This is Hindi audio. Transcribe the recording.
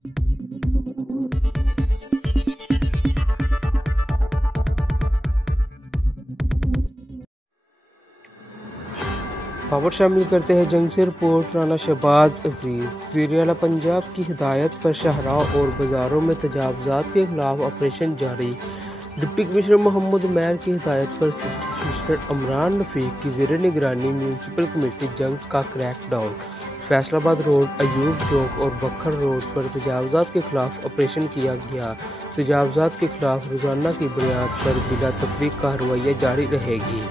खबर शामिल करते हैं जंग से रिपोर्ट राना शहबाज अजीज। वज़ीर-ए-आला पंजाब की हिदायत पर शाहराह और बाजारों में तजावुज़ात के खिलाफ ऑपरेशन जारी। डिप्टी कमिश्नर मोहम्मद उमैर की हिदायत पर असिस्टेंट कमिश्नर इमरान रफीक की ज़ेर निगरानी म्यूनसिपल कमेटी जंग का क्रैकडाउन। फैसलाबाद रोड, अयूब चौक और बखर रोड पर तजावुज़ात के खिलाफ ऑपरेशन किया गया। तजावुज़ात के खिलाफ रोज़ाना की बुनियाद पर बिला तफरीक कार्रवाइयाँ जारी रहेगी।